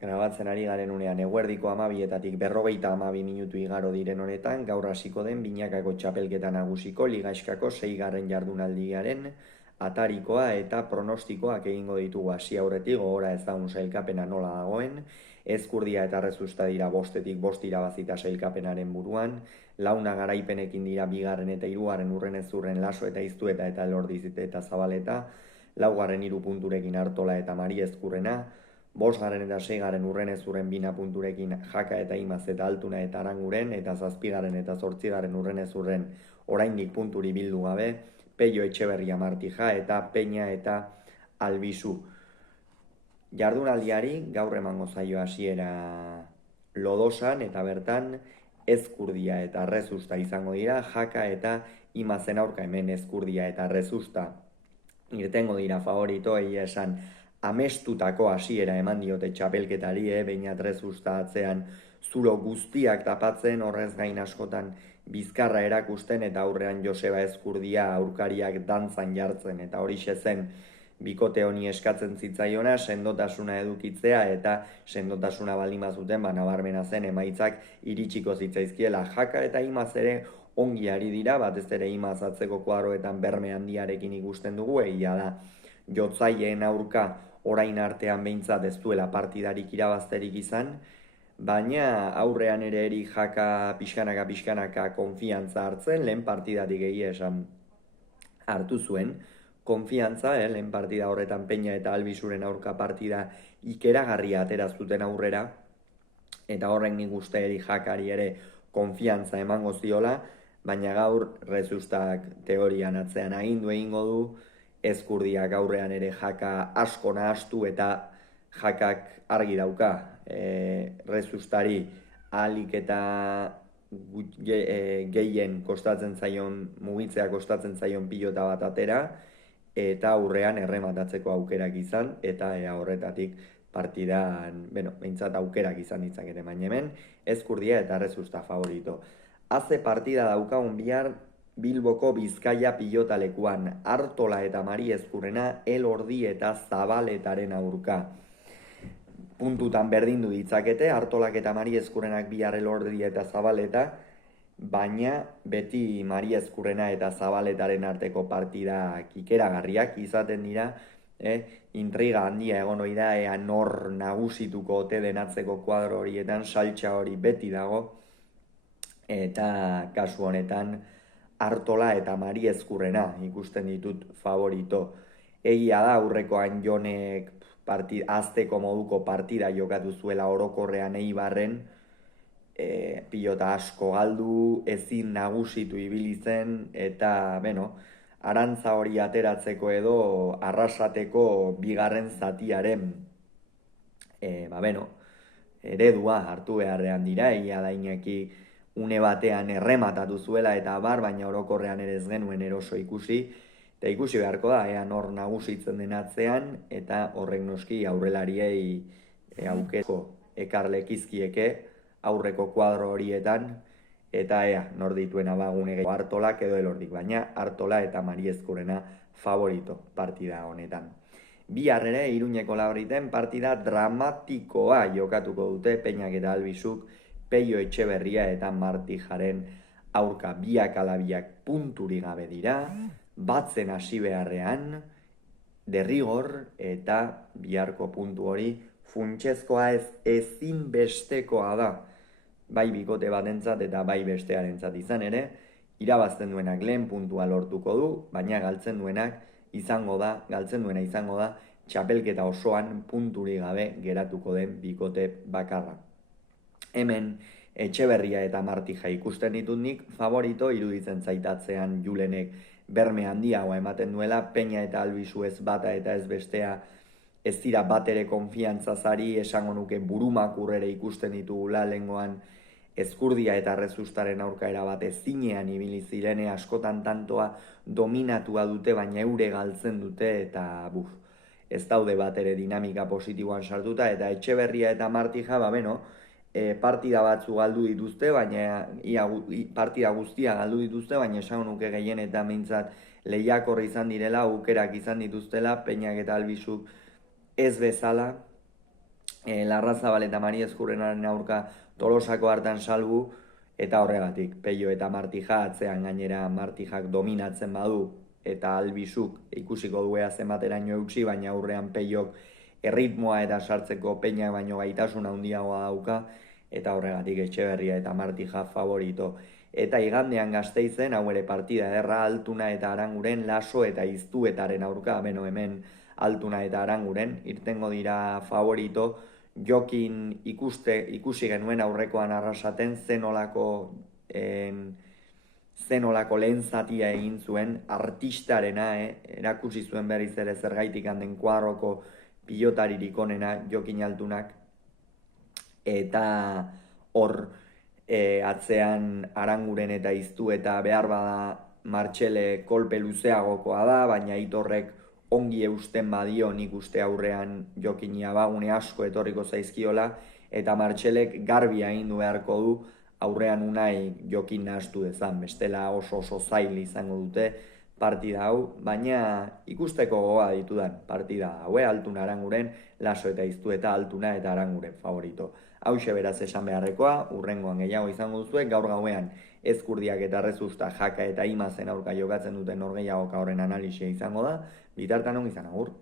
Grabatzen ari garen unean eguerdiko 12etatik 52 minutu igaro diren honetan, gaur hasiko den binakako txapelketa nagusiko ligaiskako 6. jardunaldiaren atarikoa eta pronostikoak egingo ditugu hasi aurretik gogora ezagun sailkapena nola dagoen, Ezkurdia eta Rezusta dira 5-tik 5 irabazita sailkapenaren buruan, launa garaipenekin dira 2. eta 3. urrenez-urren Laso eta Iztueta eta Elordiz eta Zabaleta, 4. 3 punturekin Artola eta Mari Ezkurrena, 5. eta 6. urrenez-urren 2 punturekin Jaka eta Imaz eta Altuna eta Aranguren, eta 7. eta 8. urrenez-urren oraindik punturi bildu gabe, Peio Etxeberria Martija eta Peña eta Albizu. Jardunaldiari gaur emango zaio hasiera Lodosan eta bertan Ezkurdia eta Rezusta izango dira, Jaka eta Imazen aurka hemen Ezkurdia eta Rezusta irtengo dira favorito, egia esan amestutako hasiera eman diote txapelketari, Beñat Rezusta atzean zulo guztiak tapatzen, horrez gain askotan bizkarra erakusten eta aurrean Joseba Ezkurdia aurkariak dantzan jartzen, eta horixe zen bikote honi eskatzen zitzaiona, sendotasuna edukitzea eta sendotasuna baldin bazuten, nabarmena zen emaitzak iritsiko zitzaizkiela. Jaka eta Imaz ere ongi ari dira, batez ere Imaz atzeko kuadroetan berme handiarekin ikusten dugu, egia da jotzaileen aurka orain artean behintzat ez duela partidarik irabazterik izan, baina aurrean ere eri Jaka pixkanaka konfiantza hartzen, lehen partidatik egia esan hartu zuen konfiantza, lehen partida horretan Peña eta Albizuren aurka partida ikeragarria atera zuten aurrera, eta horren nik uste eri Jakari ere konfiantza emango ziola, baina gaur Rezustak teorian atzean agindu egingo du, Ezkurdiak aurrean ere Jaka asko nahastu eta Jakak argi dauka, Rezustari ahalik eta gehien kostatzen zaion, mugitzea kostatzen zaion pilota bat atera, eta aurrean errematatzeko aukerak izan, eta horretatik partidan, behintzat aukerak izan ditzakete, baina hemen Ezkurdia eta Rezusta favorito. Haze partida daukagun bihar Bilboko Bizkaia pilotalekuan, Artola eta Mari Ezkurrena, Elordi eta Zabaletaren aurka. Puntutan berdindu ditzakete, Artolak eta Mari Ezkurrenak bihar Elordi eta Zabaleta, baina beti Mari Ezkurrena eta Zabaletaren arteko partidak ikeragarriak izaten dira, intriga handia egon hori da, ea nor nagusituko ote denatzeko kuadro horietan, saltsa hori beti dago, eta kasu honetan Artola eta Mari Ezkurrena ikusten ditut favorito. Egia da aurrekoan Jonek azteko moduko partida jokatu zuela orokorrean Eibarren, pilota asko galdu, ezin nagusitu ibili zen, eta arantza hori ateratzeko edo arrasateko bigarren zatiaren eredua hartu beharrean dira, egia da Iñaki une batean errematatu zuela eta baina orokorrean ere ez genuen eroso ikusi, eta ikusi beharko da, ea nor nagusitzen den atzean, eta horrek noski aurrelariei aukeko ekarlekizkieke aurreko kuadro horietan, eta ea nor dituen abagune gehiago Artolak edo Elordik, baina Artola eta Mari Ezkurrena favorito partida honetan. Bihar ere Iruñeko Labriten partida dramatikoa jokatuko dute Peñak eta Albizuk, Peio Etxeberria eta Martijaren aurka, biak ala biak punturi gabe dira, batzen hasi beharrean, derrigor eta biharko puntu hori funtsezkoa ezinbestekoa da, bai bikote batentzat eta bai bestearentzat izan ere, irabazten duenak lehen puntua lortuko du, baina galtzen duena izango da txapelketa osoan punturi gabe geratuko den bikote bakarra. Hemen Etxeberria eta Martija ikusten ditut nik favorito, iruditzen zaitatzean Julenek berme handiagoa ematen duela, Peña eta Albizu ez bata eta ez bestea ez dira bat ere konfiantzazari, esango nuke burumakur ere ikusten ditugula, lehengoan Ezkurdia eta Rezustaren aurkaera bat ezinean ibili zirene, askotan tantoa dominatua dute, baina eure galtzen dute, eta ez daude bat ere dinamika positiboan sartuta, eta Etxeberria eta Martija, partida batzu galdu dituzte, baina partida guztia galdu dituzte, baina esan nuke gehien eta mintzat lehiakorri izan direla, aukerak izan dituztela, Peñak eta Albizuk ez bezala, Larrazabal eta Mari Ezkurrenaren aurka Tolosako hartan salbu, eta horregatik, Peio eta Martija atzean gainera Martijak dominatzen badu, eta Albizuk ikusiko duea zenbateraino eutsi, baina aurrean Peiok erritmoa eta sartzeko Peña baino gaitasun handiagoa dauka, eta horregatik Etxeberria eta Martija favorito. Eta igandean Gasteizen, hau ere partida ederra, Altuna eta Aranguren, Laso eta Iztuetaren aurka, beno hemen Altuna eta Aranguren, irtengo dira favorito. Jokin ikusi genuen aurrekoan arrasaten zenolako lehen zatia egin zuen, artistarena, erakusi zuen berriz ere zergaitik handen kuadroko pilotaririk onena Jokin Altunak, eta hor atzean Aranguren eta Iztu eta behar bada Martxele kolpe luzeagokoa da, baina Aitorrek ongi eusten badio, nik uste aurrean Jokini abagune asko etorriko zaizkiola, eta Martxelek garbia egin du beharko du aurrean Unai Jokin nahastu dezan, bestela oso zail izango dute partida hau, baina ikusteko gogoa ditudan partida hau, Altuna Aranguren, Laso eta Iztu eta Altuna eta Aranguren favorito. Hauxe beraz esan beharrekoa, urrengoan gehiago izango duzue, gaur gauean Ezkurdiak eta Rezusta, Jaka eta Imazen aurka jokatzen duten norgehiagoka horren analisia izango da, bitartan ongi izan agur.